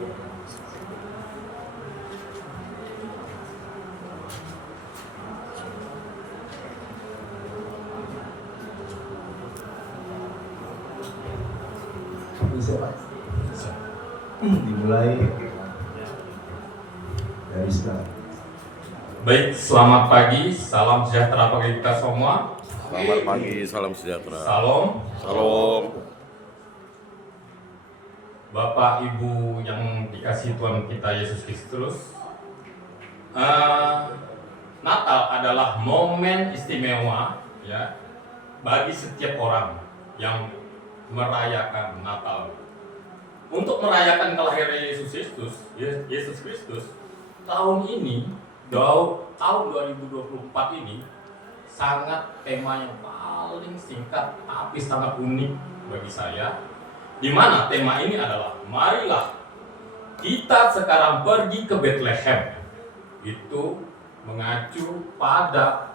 Bisa Pak? Bisa. Dimulai dari sekarang. Baik, selamat pagi, salam sejahtera bagi kita semua. Selamat pagi, salam sejahtera. Salam. Salam. Bapak Ibu yang dikasihi Tuhan kita Yesus Kristus, Natal adalah momen istimewa ya bagi setiap orang yang merayakan Natal. Untuk merayakan kelahiran Yesus Kristus, tahun ini, tahun 2024 ini sangat tema yang paling singkat tapi sangat unik bagi saya. Di mana tema ini adalah marilah kita sekarang pergi ke Bethlehem. Itu mengacu pada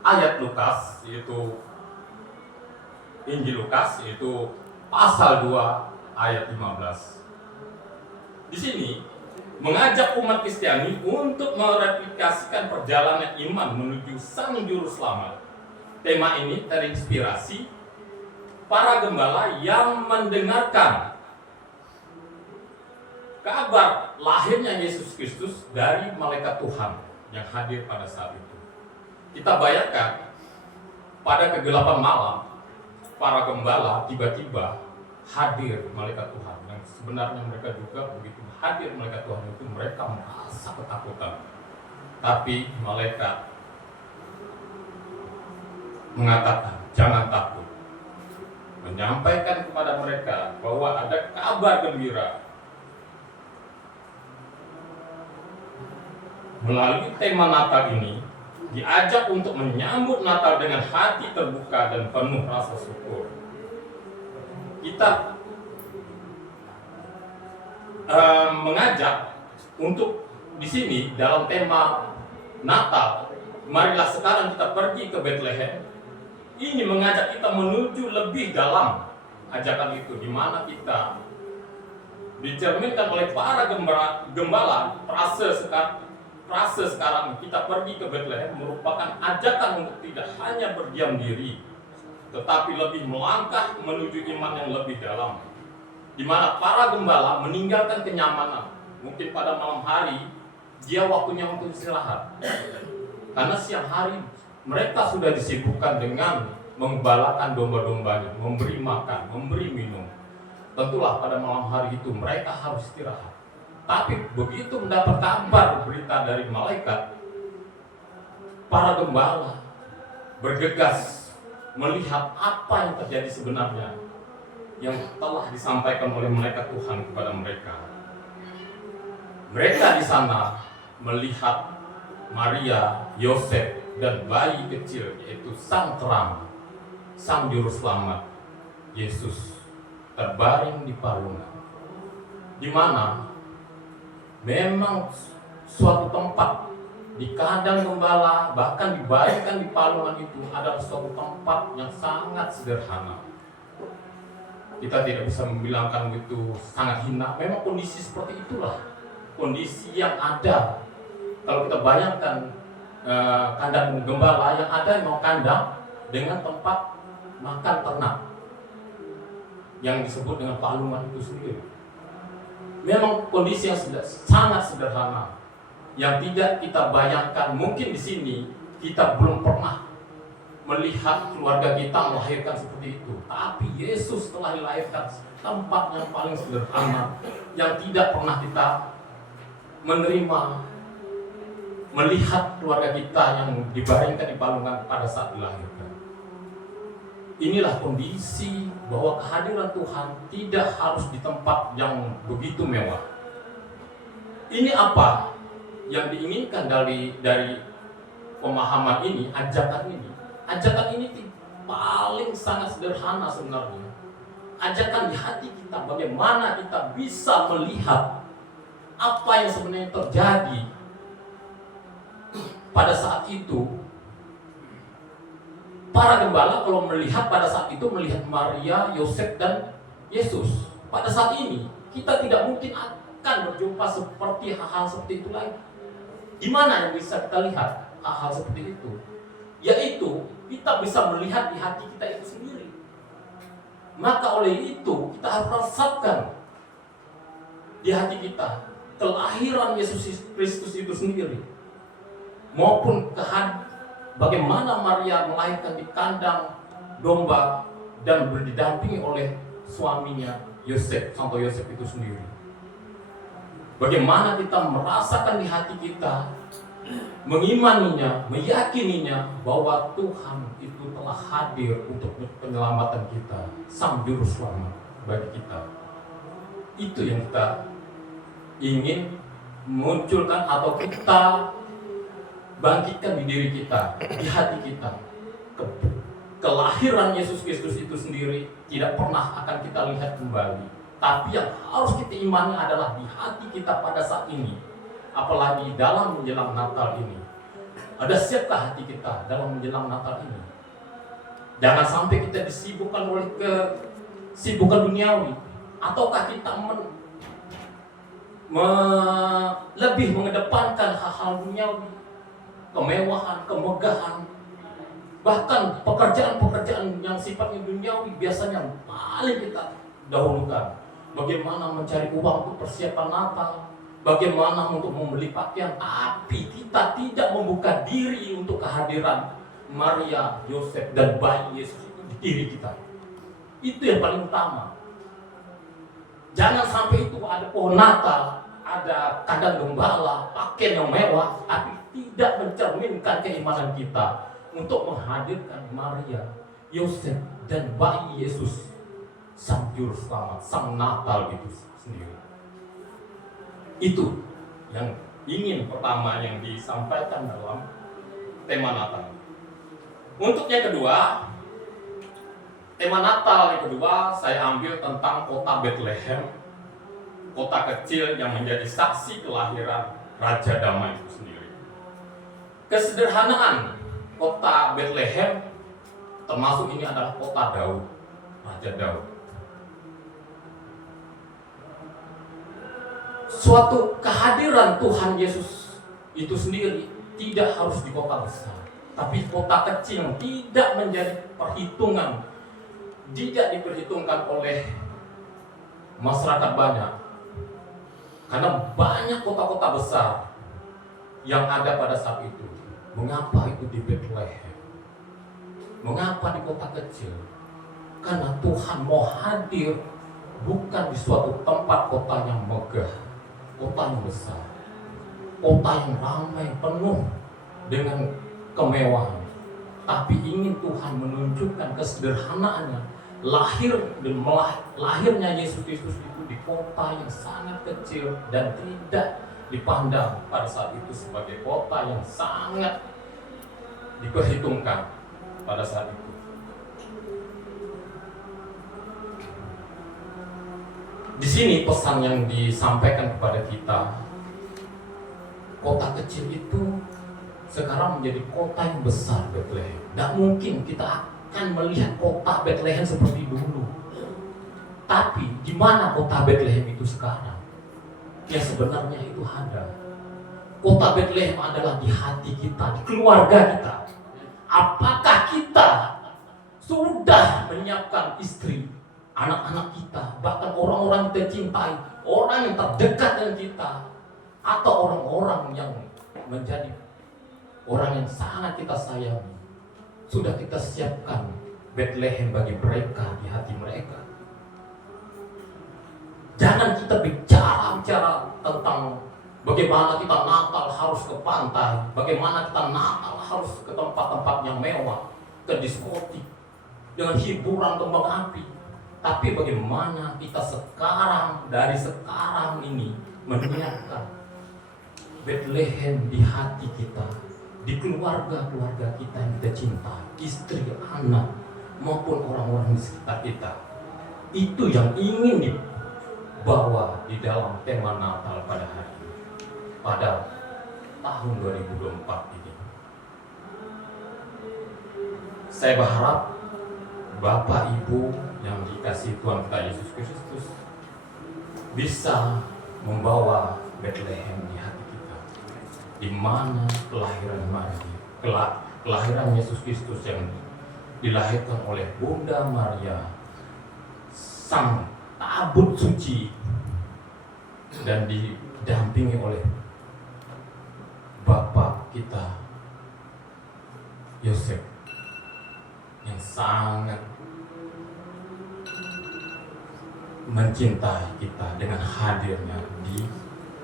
ayat Lukas, yaitu Injil Lukas, yaitu pasal 2 ayat 15. Di sini mengajak umat Kristiani untuk mereplikasikan perjalanan iman menuju Sang Juru Selamat. Tema ini terinspirasi para gembala yang mendengarkan kabar lahirnya Yesus Kristus dari malaikat Tuhan yang hadir pada saat itu. Kita bayangkan pada kegelapan malam, para gembala tiba-tiba hadir malaikat Tuhan, yang sebenarnya mereka juga begitu hadir malaikat Tuhan itu mereka merasa ketakutan, tapi malaikat mengatakan jangan takut, menyampaikan kepada mereka bahwa ada kabar gembira. Melalui tema Natal ini diajak untuk menyambut Natal dengan hati terbuka dan penuh rasa syukur. Kita mengajak untuk di sini dalam tema Natal, marilah sekarang kita pergi ke Bethlehem. Ini mengajak kita menuju lebih dalam ajakan itu, di mana kita dicerminkan oleh para gembala. Frase sekarang kita pergi ke Bethlehem merupakan ajakan untuk tidak hanya berdiam diri, tetapi lebih melangkah menuju iman yang lebih dalam, di mana para gembala meninggalkan kenyamanan. Mungkin pada malam hari dia waktunya untuk istirahat, karena siang hari mereka sudah disibukkan dengan menggembalakan domba-dombanya, memberi makan, memberi minum. Tentulah pada malam hari itu mereka harus istirahat. Tapi begitu mendapat kabar berita dari malaikat, para gembala bergegas melihat apa yang terjadi sebenarnya yang telah disampaikan oleh malaikat Tuhan kepada mereka. Mereka di sana melihat Maria, Yosef, dan bayi kecil, yaitu Sang Terang, Sang Juru Selamat, Yesus, terbaring di palungan, di mana memang suatu tempat di kandang gembala, bahkan dibayangkan di palungan itu adalah suatu tempat yang sangat sederhana. Kita tidak bisa membilangkan itu sangat hina. Memang kondisi seperti itulah kondisi yang ada. Kalau kita bayangkan kandang gembala yang ada memang kandang dengan tempat makan ternak yang disebut dengan palungan itu sendiri. Memang kondisi yang sangat sederhana, yang tidak kita bayangkan. Mungkin di sini kita belum pernah melihat keluarga kita melahirkan seperti itu, tapi Yesus telah dilahirkan tempat yang paling sederhana, yang tidak pernah kita menerima, melihat keluarga kita yang dibaringkan di palungan pada saat dilahirkan. Inilah kondisi bahwa kehadiran Tuhan tidak harus di tempat yang begitu mewah. Ini apa yang diinginkan dari pemahaman ini, ajakan ini? Ajakan ini paling sangat sederhana sebenarnya. Ajakan di hati kita, bagaimana kita bisa melihat apa yang sebenarnya terjadi pada saat itu. Para gembala kalau melihat pada saat itu melihat Maria, Yosef, dan Yesus. pada saat ini kita tidak mungkin akan berjumpa seperti hal-hal seperti itu lagi. Di mana yang bisa kita lihat hal-hal seperti itu? Yaitu kita bisa melihat di hati kita itu sendiri. Maka oleh itu kita harus rasakan di hati kita kelahiran Yesus Kristus itu sendiri, maupun bagaimana Maria melahirkan di kandang domba dan didampingi oleh suaminya Yosef, Santo Yosef itu sendiri. Bagaimana kita merasakan di hati kita, mengimaninya, meyakininya bahwa Tuhan itu telah hadir untuk penyelamatan kita, Sang Juru Selamat bagi kita. Itu yang kita ingin munculkan atau kita bangkitkan di diri kita, di hati kita. Kelahiran Yesus Kristus itu sendiri tidak pernah akan kita lihat kembali. Tapi yang harus kita imani adalah di hati kita pada saat ini. Apalagi dalam menjelang Natal ini. Ada siapkah hati kita dalam menjelang Natal ini? Jangan sampai kita disibukkan oleh kesibukan duniawi. Ataukah kita lebih mengedepankan hal-hal duniawi, kemewahan, kemegahan, bahkan pekerjaan-pekerjaan yang sifatnya duniawi biasanya paling kita dahulukan. Bagaimana mencari uang untuk persiapan Natal, bagaimana untuk membeli pakaian, tapi kita tidak membuka diri untuk kehadiran Maria, Yosef, dan bayi Yesus itu di diri kita. Itu yang paling utama. Jangan sampai itu ada pohon Natal, ada kandang gembala, pakaian yang mewah, tapi tidak mencerminkan keimanan kita untuk menghadirkan Maria, Yosef, dan bayi Yesus, Sang Juru Selamat, Sang Natal itu sendiri. Itu yang ingin pertama yang disampaikan dalam tema Natal. Untuk yang kedua, tema Natal yang kedua saya ambil tentang kota Bethlehem, kota kecil yang menjadi saksi kelahiran Raja Damai itu sendiri. Kesederhanaan kota Bethlehem, termasuk ini adalah kota Daud, Raja Daud. Suatu kehadiran Tuhan Yesus itu sendiri tidak harus di kota besar, tapi kota kecil yang tidak menjadi perhitungan, tidak diperhitungkan oleh masyarakat banyak. Karena banyak kota-kota besar yang ada pada saat itu. Mengapa itu di Bethlehem? Mengapa di kota kecil? Karena Tuhan mau hadir bukan di suatu tempat kota yang megah, kota yang besar, kota yang ramai penuh dengan kemewahan, tapi ingin Tuhan menunjukkan kesederhanaannya, lahirnya Yesus Kristus itu di kota yang sangat kecil dan tidak dipandang pada saat itu sebagai kota yang sangat diperhitungkan pada saat itu. Di sini pesan yang disampaikan kepada kita, kota kecil itu sekarang menjadi kota yang besar, Bethlehem. Tidak mungkin kita akan melihat kota Bethlehem seperti dulu. Tapi di mana kota Bethlehem itu sekarang? Ya sebenarnya itu ada. Kota Bethlehem adalah di hati kita, di keluarga kita. Apakah kita sudah menyiapkan istri, anak-anak kita, bahkan orang-orang kita cintai, orang yang terdekat dengan kita, atau orang-orang yang menjadi orang yang sangat kita sayangi, sudah kita siapkan Bethlehem bagi mereka di hati mereka? Jangan kita bicara tentang bagaimana kita Natal harus ke pantai, bagaimana kita Natal harus ke tempat-tempat yang mewah, ke diskotik, dengan hiburan kembang api. Tapi bagaimana kita dari sekarang ini menyiapkan Bethlehem di hati kita, di keluarga-keluarga kita yang kita cintai, istri, anak, maupun orang-orang di sekitar kita. Itu yang ingin dibawa di dalam tema Natal pada hari ini, pada tahun 2024 ini. Saya berharap Bapak Ibu yang dikasihi Tuhan kita Yesus Kristus bisa membawa Bethlehem di hati kita, di mana kelahiran Maria, kelahiran Yesus Kristus yang dilahirkan oleh Bunda Maria, sang tabut suci, dan didampingi oleh Bapak kita Yosef yang sangat mencintai kita dengan hadirnya di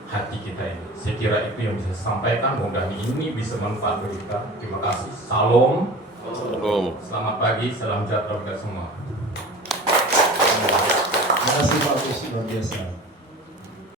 hati kita ini. Saya kira itu yang bisa saya sampaikan. Mudah-mudahan ini bisa manfaat bagi kita. Terima kasih. Salam. Selamat pagi. Salam sejahtera bagi kita semua. Terima kasih Pak Kus, luar biasa.